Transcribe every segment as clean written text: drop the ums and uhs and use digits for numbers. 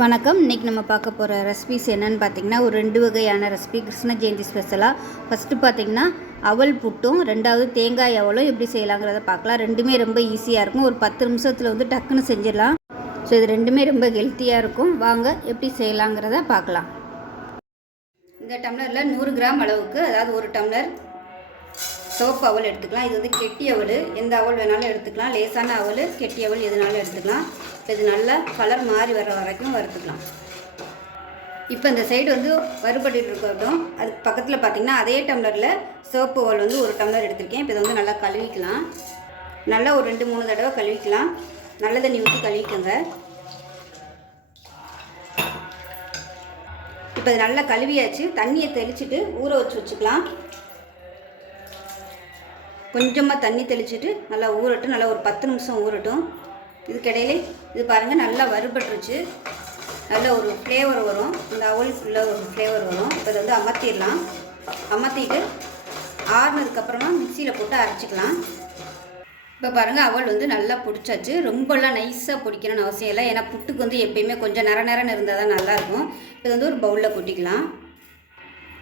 வணக்கம். இன்றைக்கி நம்ம பார்க்க போகிற ரெசிபிஸ் என்னென்னு பார்த்திங்கன்னா ஒரு 2 வகையான ரெசிபி கிருஷ்ண ஜெயந்தி ஸ்பெஷலாக. ஃபஸ்ட்டு பார்த்திங்கன்னா அவல் புட்டும், ரெண்டாவது தேங்காய் அவலும் எப்படி செய்யலாங்கிறத பார்க்கலாம். ரெண்டுமே ரொம்ப ஈஸியாக இருக்கும். ஒரு 10 நிமிஷத்தில் வந்து டக்குன்னு செஞ்சிடலாம். ஸோ இது ரெண்டுமே ரொம்ப ஹெல்த்தியாக இருக்கும். வாங்க எப்படி செய்யலாங்கிறத பார்க்கலாம். இந்த டம்ளரில் 100 கிராம் அளவுக்கு, அதாவது ஒரு டம்ளர் சோப்பு அவல் எடுத்துக்கலாம். இது வந்து கெட்டி அவல், எந்த அவல் வேணாலும் எடுத்துக்கலாம். லேசான அவல், கெட்டி அவல் எதுனாலும் எடுத்துக்கலாம். இது நல்லா கலர் மாறி வர வரைக்கும் வறுத்துக்கலாம். இப்போ இந்த சைடு வந்து வறுபட்டு இருக்கட்டும். அதுக்கு பக்கத்தில் பார்த்திங்கன்னா அதே டம்ளரில் சோப்பு அவல் வந்து ஒரு டம்ளர் எடுத்திருக்கேன். இப்போ இதை வந்து நல்லா கழுவிக்கலாம். நல்லா ஒரு 2-3 தடவை கழுவிக்கலாம். நல்ல தண்ணி ஊற்றி கழுவிக்கோங்க. இப்போ இது நல்லா கழுவியாச்சு. தண்ணியை தெளிச்சுட்டு ஊற வச்சுக்கலாம். கொஞ்சமாக தண்ணி தெளிச்சுட்டு நல்லா ஊறட்டும். நல்லா ஒரு 10 நிமிஷம் ஊறட்டும். இதுக்கிடையிலே இது பாருங்கள், நல்லா வறுபட்டுருச்சு. நல்ல ஒரு ஃப்ளேவர் வரும். இந்த அவலுக்குள்ள ஒரு ஃப்ளேவர் வரும். இப்போ இதை வந்து அமர்த்திடலாம். அமர்த்திட்டு ஆறுனதுக்கப்புறமா மிக்சியில் போட்டு அரைச்சிக்கலாம். இப்போ பாருங்கள், அவல் வந்து நல்லா பிடிச்சாச்சு. ரொம்பலாம் நைஸாக பிடிக்கணும்னு அவசியம் இல்லை. ஏன்னா புட்டுக்கு வந்து எப்பயுமே கொஞ்சம் நரநரன்னு இருந்தால் தான் நல்லாயிருக்கும். இது வந்து ஒரு பவுலில் கொட்டிக்கலாம்.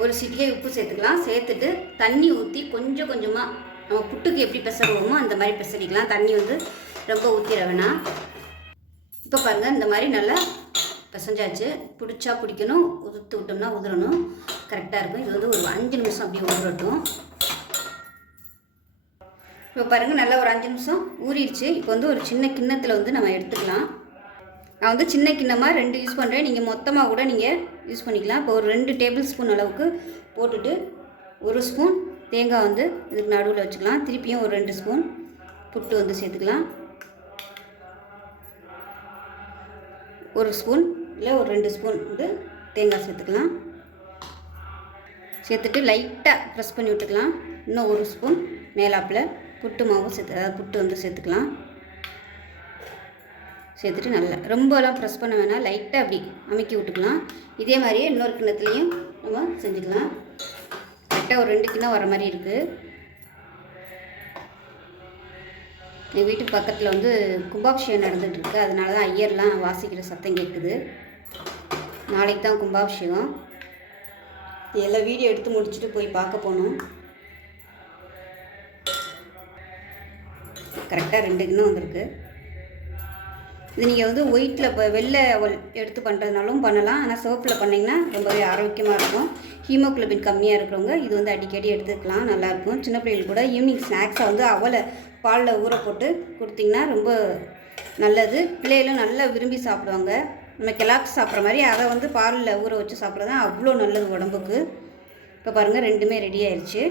ஒரு சிட்டிகை உப்பு சேர்த்துக்கலாம். சேர்த்துட்டு தண்ணி ஊற்றி கொஞ்சம் கொஞ்சமாக நம்ம புட்டுக்கு எப்படி பிசைவோமோ அந்த மாதிரி பிசைக்கலாம். தண்ணி வந்து ரொம்ப ஊற்றிட வேணாம். இப்போ பாருங்கள், இந்த மாதிரி நல்லா பிசைஞ்சாச்சு. பிடிச்சா பிடிக்கணும், உதுத்து விட்டோம்னா உதிரணும். கரெக்டாக இருக்கும். இது வந்து ஒரு 5 நிமிஷம் அப்படியே ஊறட்டும். இப்போ பாருங்கள், நல்லா ஒரு 5 நிமிஷம் ஊறிடுச்சு. இப்போ வந்து ஒரு சின்ன கிண்ணத்தில் வந்து நம்ம எடுத்துக்கலாம். நான் வந்து சின்ன கிண்ணமாக 2 யூஸ் பண்ணுறேன். நீங்கள் மொத்தமாக கூட நீங்கள் யூஸ் பண்ணிக்கலாம். இப்போ ஒரு 2 டேபிள் ஸ்பூன் அளவுக்கு போட்டுட்டு 1 ஸ்பூன் தேங்காய் வந்து இதுக்கு நடுவில் வச்சுக்கலாம். திருப்பியும் ஒரு 2 ஸ்பூன் புட்டு வந்து சேர்த்துக்கலாம். 1 ஸ்பூன் இல்லை ஒரு 2 ஸ்பூன் வந்து தேங்காய் சேர்த்துக்கலாம். சேர்த்துட்டு லைட்டாக ப்ரெஸ் பண்ணி விட்டுக்கலாம். இன்னும் 1 ஸ்பூன் மேலாப்பில் புட்டு மாவு அதாவது புட்டு வந்து சேர்த்துக்கலாம். சேர்த்துட்டு நல்லா ரொம்பலாம் ப்ரெஸ் பண்ண வேணாம், லைட்டாக அப்படி அமுக்கி விட்டுக்கலாம். இதே மாதிரியே இன்னொரு கிண்ணத்துலேயும் நம்ம செஞ்சுக்கலாம். கரெக்டாக ஒரு 2 கிண்ணம் வர மாதிரி இருக்குது. எங்கள் வீட்டு பக்கத்தில் வந்து கும்பாபிஷேகம் நடந்துகிட்ருக்கு. அதனால தான் ஐயர்லாம் வாசிக்கிற சத்தம் கேட்குது. நாளைக்கு தான் கும்பாபிஷேகம். எல்லாம் வீடியோ எடுத்து முடிச்சுட்டு போய் பார்க்க போகணும். கரெக்டாக 2 கிண்ணம் வந்திருக்கு. இது நீங்கள் வந்து ஒயிட்டில் இப்போ வெள்ளை எடுத்து பண்ணுறதுனாலும் பண்ணலாம். ஆனால் சிவப்பில் பண்ணிங்கன்னா ரொம்பவே ஆரோக்கியமாக இருக்கும். ஹீமோக்ளோபின் கம்மியாக இருக்கிறவங்க இது வந்து அடிக்கடி எடுத்துக்கலாம், நல்லாயிருக்கும். சின்ன பிள்ளைகள் கூட ஈவினிங் ஸ்நாக்ஸாக வந்து அவலை பாலில் ஊற போட்டு கொடுத்திங்கன்னா ரொம்ப நல்லது. பிள்ளைகளும் நல்லா விரும்பி சாப்பிடுவாங்க. நம்ம கெலாக்ஸ் சாப்பிட்ற மாதிரி அதை வந்து பாலில் ஊற வச்சு சாப்பிட்றது தான் அவ்வளோ நல்லது உடம்புக்கு. இப்போ பாருங்கள், ரெண்டுமே ரெடி ஆயிடுச்சு.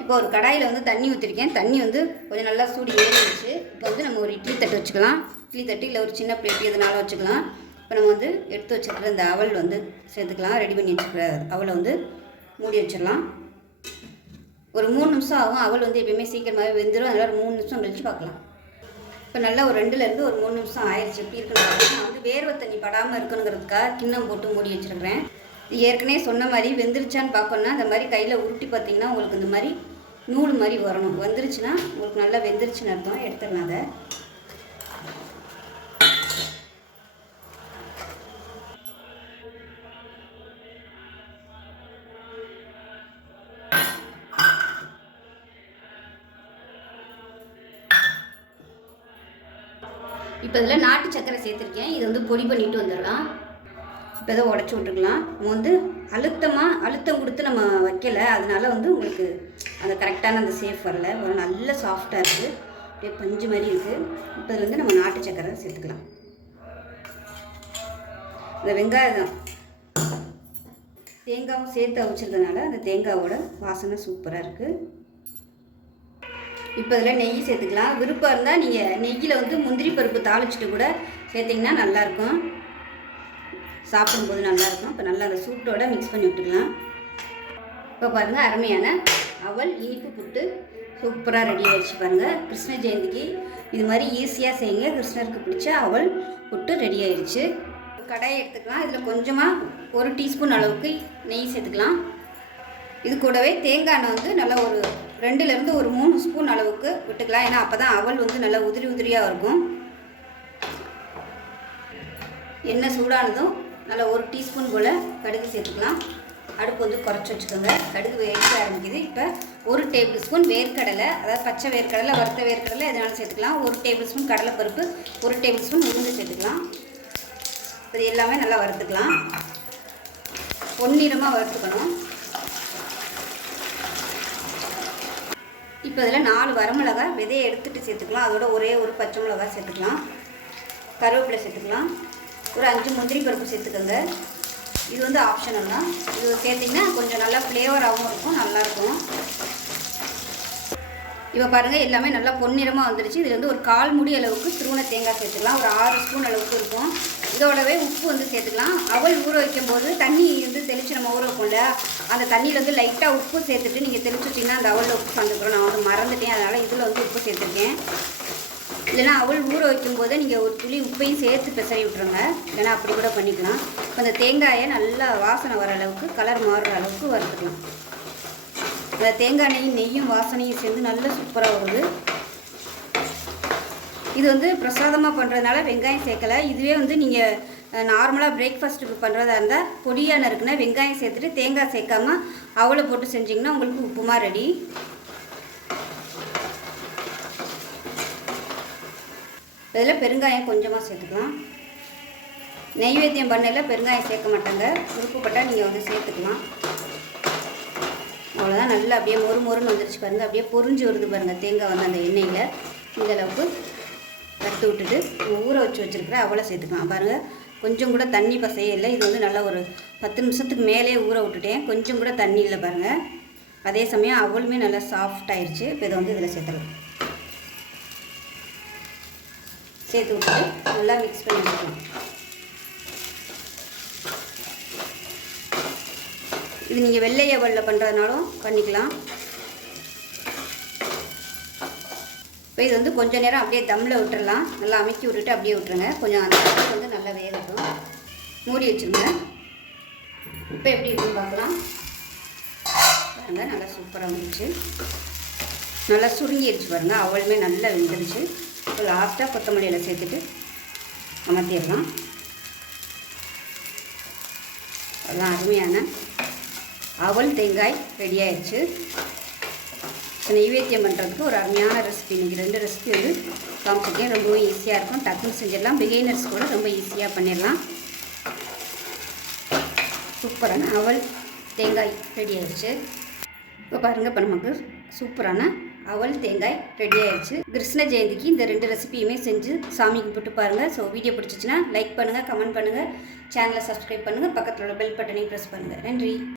இப்போ ஒரு கடாயில் வந்து தண்ணி ஊற்றிருக்கேன். தண்ணி வந்து கொஞ்சம் நல்லா சூடு ஏறிடுச்சு. இப்போ வந்து நம்ம ஒரு இட்லி தட்டு வச்சுக்கலாம். இட்லி தட்டு இல்லை ஒரு சின்ன பிளேட் எதுனாலும் வச்சுக்கலாம். இப்போ நம்ம வந்து எடுத்து வச்சுருக்கிற இந்த அவல் வந்து சேர்த்துக்கலாம். ரெடி பண்ணி வச்சுருக்கிற அவலை வந்து மூடி வச்சிடலாம். ஒரு 3 நிமிஷம் ஆகும். அவல் வந்து எப்பயுமே சீக்கிரமாகவே வெந்துடும். அதனால் ஒரு 3 நிமிஷம் கழிச்சு பார்க்கலாம். இப்போ நல்லா ஒரு 2லேருந்து ஒரு 3 நிமிஷம் ஆயிடுச்சு. எப்படி இருக்குன்னு நான் வந்து வேர்வை தண்ணி படாமல் இருக்கணுங்கிறதுக்காக கிண்ணம் போட்டு மூடி வச்சுருக்கிறேன். ஏற்கனவே சொன்ன மாதிரி வெந்துருச்சான்னு பார்க்கணுன்னா அந்த மாதிரி கையில் உருட்டி பார்த்திங்கன்னா உங்களுக்கு இந்த மாதிரி நூல் மாதிரி வரணும். வந்துருச்சுன்னா உங்களுக்கு நல்லா வெந்துருச்சுன்னு அர்த்தம். எடுத்துடலாம் அதை. இப்போ இதில் நாட்டு சர்க்கரை சேர்த்துருக்கேன். இது வந்து பொடி பண்ணிட்டு வந்துடலாம். இப்போ இதை உடச்சி விட்டுக்கலாம். நம்ம வந்து அழுத்தம் கொடுத்து நம்ம வைக்கலை, அதனால வந்து உங்களுக்கு அந்த கரெக்டான அந்த சேஃப் வரல. ஒரு நல்ல சாஃப்டாக இருக்குது, அப்படியே பஞ்சு மாதிரி இருக்குது. இப்போ இதில் வந்து நம்ம நாட்டு சர்க்கரை சேர்த்துக்கலாம். இந்த வெங்காயம் தேங்காவும் சேர்த்து அவிச்சிருக்கனால அந்த தேங்காவோட வாசனை சூப்பராக இருக்குது. இப்போ இதில் நெய் சேர்த்துக்கலாம். விருப்பம் இருந்தால் நீங்கள் நெய்யில் வந்து முந்திரி பருப்பு தாளிச்சிட்டு கூட சேர்த்திங்கன்னா நல்லாயிருக்கும், சாப்பிடும்போது நல்லாயிருக்கும். இப்போ நல்லா அந்த சூட்டோட மிக்ஸ் பண்ணி விட்டுக்கலாம். இப்போ பாருங்கள், அருமையான அவல் இனிப்பு புட்டு சூப்பராக ரெடி ஆகிடுச்சு. பாருங்கள், கிருஷ்ண ஜெயந்திக்கு இது மாதிரி ஈஸியாக செய்யுங்க. கிருஷ்ணருக்கு பிடிச்ச அவல் புட்டு ரெடி ஆயிடுச்சு. கடாயை எடுத்துக்கலாம். இதில் கொஞ்சமாக 1 டீஸ்பூன் அளவுக்கு நெய் சேர்த்துக்கலாம். இது கூடவே தேங்காய் எண்ணெய் வந்து நல்லா ஒரு 2லேருந்து ஒரு 3 ஸ்பூன் அளவுக்கு விட்டுக்கலாம். ஏன்னா அப்போ தான் அவல் வந்து நல்லா உதிரியாக இருக்கும். எண்ணெய் சூடானதும் நல்லா 1 டீஸ்பூன் போல் கடுகு சேர்த்துக்கலாம். அடுப்பு வந்து குறைச்சி வச்சுக்கோங்க. கடுகு வேக ஆரம்பிக்குது. இப்போ 1 டேபிள் ஸ்பூன் வேர்க்கடலை, அதாவது பச்சை வேர்க்கடலை, வறுத்த வேர்க்கடலை எதனாலும் சேர்த்துக்கலாம். 1 டேபிள் ஸ்பூன் கடலைப்பருப்பு, 1 டேபிள் ஸ்பூன் உளுந்து சேர்த்துக்கலாம். இது எல்லாமே நல்லா வறுத்துக்கலாம். பொன்னிறமாக வறுத்துக்கணும். இப்போ இதில் 4 வரமிளகாய் விதையை எடுத்துகிட்டு சேர்த்துக்கலாம். அதோட ஒரே ஒரு பச்சை மிளகாய் சேர்த்துக்கலாம். கருவேப்பிலை சேர்த்துக்கலாம். ஒரு 5 முந்திரி பருப்பு சேர்த்துக்கோங்க. இது வந்து ஆப்ஷனல் தான். இது சேர்த்திங்கன்னா கொஞ்சம் நல்லா ஃப்ளேவராகவும் இருக்கும், நல்லாயிருக்கும். இப்போ பாருங்கள் எல்லாமே நல்லா பொன்னிறமாக வந்துடுச்சு. இதில் வந்து ஒரு 1/4 மூடி அளவுக்கு துருவன தேங்காய் சேர்த்துக்கலாம். ஒரு 6 ஸ்பூன் அளவுக்கு இருக்கும். இதோடவே உப்பு வந்து சேர்த்துக்கலாம். அவல் ஊற வைக்கும்போது தண்ணி வந்து தெளித்து நம்ம ஊற வைப்போம்ல, அந்த தண்ணியில் வந்து லைட்டாக உப்பு சேர்த்துட்டு நீங்கள் தெளிச்சு வச்சிங்கன்னா அந்த அவலில் உப்பு கலந்துக்கிறோம். நான் வந்து மறந்துட்டேன், அதனால் இதில் வந்து உப்பு சேர்த்துருக்கேன். இல்லைனா அவள் ஊற வைக்கும்போது நீங்கள் ஒரு துளி உப்பையும் சேர்த்து பிசறி விட்டுருங்க. இல்லைனா அப்படி கூட பண்ணிக்கலாம். இப்போ அந்த தேங்காயை நல்லா வாசனை வர அளவுக்கு, கலர் மாறுற அளவுக்கு வறுத்துக்கலாம். அந்த தேங்காய் நெய்யும் வாசனையும் சேர்ந்து நல்லா சூப்பராக வருது. இது வந்து பிரசாதமாக பண்ணுறதுனால வெங்காயம் சேர்க்கலை. இதுவே வந்து நீங்கள் நார்மலாக பிரேக்ஃபாஸ்ட்டுக்கு பண்ணுறதா இருந்தால் பொடியான இருக்குன்னா வெங்காயம் சேர்த்துட்டு தேங்காய் சேர்க்காம அவளை போட்டு செஞ்சிங்கன்னா உங்களுக்கு உப்புமா ரெடி. இதில் பெருங்காயம் கொஞ்சமாக சேர்த்துக்கலாம். நெய்வேத்தியம் பண்ணல பெருங்காயம் சேர்க்க மாட்டாங்க. விருப்பப்பட்டால் நீங்கள் வந்து சேர்த்துக்கலாம். அவ்வளோதான். நல்லா அப்படியே மொறுன்னு வந்துருச்சு பாருங்கள். அப்படியே பொரிஞ்சு வருது பாருங்கள் தேங்காய் வந்து அந்த எண்ணெயில். இந்த அளவுக்கு தட்டு விட்டுட்டு ஊற வச்சுருக்கிற அவளை சேர்த்துக்கலாம். பாருங்கள் கொஞ்சம் கூட தண்ணி பசையே இல்லை. இது வந்து நல்லா ஒரு 10 நிமிஷத்துக்கு மேலே ஊற விட்டுட்டேன். கொஞ்சம் கூட தண்ணி இல்லை பாருங்கள். அதே சமயம் அவளுமே நல்லா சாஃப்ட் ஆயிடுச்சு. இப்போ இதை வந்து இதில் சேர்த்துக்கலாம். சேர்த்து விட்டு நல்லா மிக்ஸ் பண்ணி வச்சுக்கலாம். இது நீங்கள் வெள்ளை அவலில் பண்ணுறதுனாலும் பண்ணிக்கலாம். இப்போ இது வந்து கொஞ்சம் நேரம் அப்படியே தம்மில் விட்டுடலாம். நல்லா அமைக்கி விட்டுட்டு அப்படியே விட்டுருங்க. கொஞ்சம் அந்த அளவுக்கு வந்து நல்லா வேகட்டும். மூடி வச்சுருங்க. இப்போ எப்படி இருக்குன்னு பார்க்கலாம். பாருங்கள் நல்லா சூப்பராக வந்துடுச்சு. நல்லா சுருங்கிடுச்சு பாருங்கள். அவளுமே நல்லா வெந்துடுச்சு. இப்போ லாஸ்ட்டாக கொத்தமல்லியில் சேர்த்துட்டு அமர்த்திடலாம். அதெல்லாம் அருமையான அவல் தேங்காய் ரெடி ஆயிடுச்சு. நெய்வேத்தியம் பண்ணுறதுக்கு ஒரு அருமையான ரெசிபி. இன்றைக்கி 2 ரெசிபி வந்து காமிச்சிருக்கேன். ரொம்பவும் ஈஸியாக இருக்கும். டக்குன்னு செஞ்சிடலாம். பிகினர்ஸ் கூட ரொம்ப ஈஸியாக பண்ணிடலாம். சூப்பரான அவல் தேங்காய் ரெடி ஆயிடுச்சு. இப்போ பாருங்கள், இப்போ நமக்கு சூப்பரான அவல் தேங்காய் ரெடி ஆயிடுச்சு. கிருஷ்ண ஜெயந்திக்கு இந்த 2 ரெசிபியுமே செஞ்சு சாமி கும்பிட்டு பாருங்கள். ஸோ வீடியோ பிடிச்சிச்சின்னா லைக் பண்ணுங்கள், கமெண்ட் பண்ணுங்கள், சேனலை சப்ஸ்கிரைப் பண்ணுங்கள், பக்கத்தில் உள்ள பெல் பட்டனையும் ப்ரெஸ் பண்ணுங்கள். நன்றி.